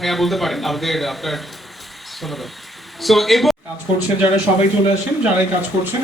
ভাইয়া বলতে পারেন আমাদের আপনার সো এবং কাজ করছেন যারা সবাই চলে আসেন, যারাই কাজ করছেন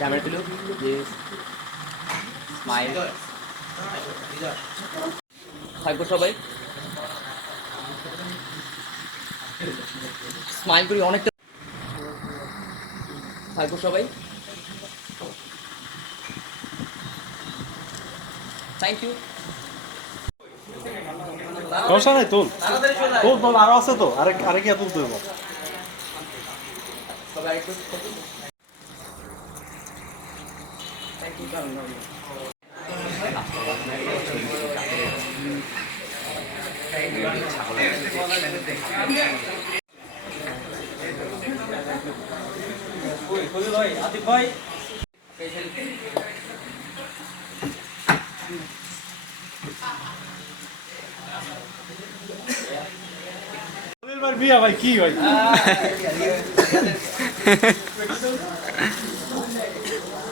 ক্যামেরা দিল যে স্মাইল থাকবো সবাই স্মাইল করি অনেকটা থাকবো সবাই থ্যাংক ইউ সমস্যা নাই তোল তোল তোল আরো আছে তো আরেক ইয়া তুলতে হবে সবাই একটু থ্যাংক ইউ ভাই আতিফ ভাই বিয়া ভাই কি ভাই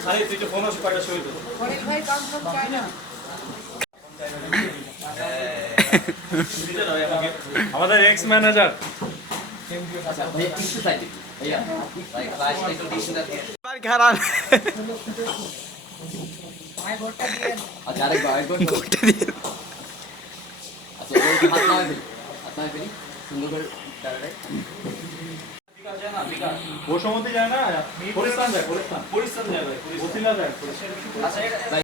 আরে তুই তো ফোন আসে কয়টা সময় তো ভাই কাম সব চাই না আমাদের এক্স ম্যানেজার খারাপ আচ্ছা আরেকবার আচ্ছা হাত না ফেলি সুন্দর করে ও সমতে যায় না পরিস্থান যায় ভাই পরিস্থান যায়